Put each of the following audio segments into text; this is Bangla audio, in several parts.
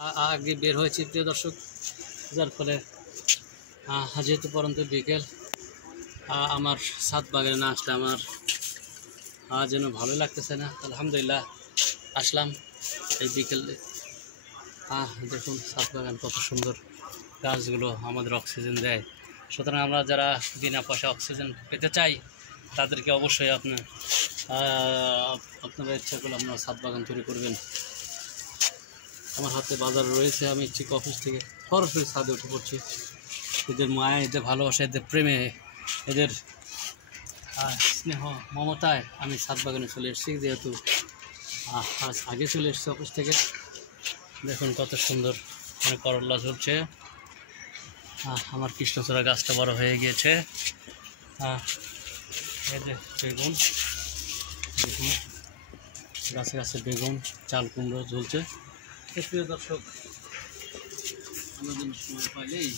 আগে বের হয়েছি প্রিয় দর্শক, যার ফলে যেহেতু পরন্ত বিকেল, আমার ছাদ বাগানে না আসলে আমার যেন ভালো লাগতেছে না। আলহামদুলিল্লাহ আসলাম এই বিকেলে। দেখুন ছাদ বাগান কত সুন্দর, গাছগুলো আমাদের অক্সিজেন দেয়। সুতরাং আমরা যারা বিনা পয়সা অক্সিজেন পেতে চাই তাদেরকে অবশ্যই আপনারা ইচ্ছা করলে আপনারা ছাদ বাগান তৈরি করবেন। আমার হাতে বাজার রয়েছে, আমি ঠিক অফিস থেকে সরাসরি ছাদে উঠে পড়ছি। এদের মায়া, এদের ভালোবাসা, এদের প্রেমে, এদের স্নেহ মমতায় আমি ছাদ বাগানে চলে এসেছি। যেহেতু আজ আগে চলে এসেছি অফিস থেকে। দেখুন কত সুন্দর মানে করল্লা ঝুলছে। আমার কৃষ্ণচূড়া গাছটা বড় হয়ে গিয়েছে। এই যে বেগুন, দেখুন গাছে গাছে বেগুন, চাল কুমড়ো ঝুলছে। প্রিয় দর্শক, আমরা যেন সময় পাইলেই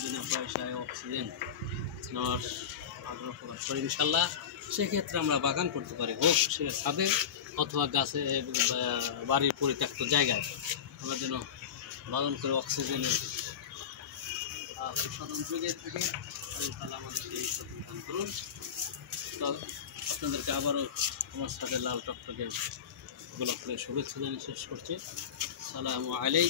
বিনা পয়সায় অক্সিজেন নেওয়ার আগ্রহ প্রকাশ করি ইনশাল্লাহ। সেক্ষেত্রে আমরা বাগান করতে পারি, হোক সেটা ছাদে অথবা গাছে, বাড়ির পরিত্যক্ত জায়গায় আমরা যেন বাগান করে অক্সিজেনের প্রসাধন যোগে থাকি। তাহলে আমাদের সেই সচেতন করুন। তো আপনাদেরকে আবারও আমার সাথে লাল টকটকে গোলাপ ফুলের শুভেচ্ছা জানিয়ে শেষ করছি। সালামু আলাইকুম।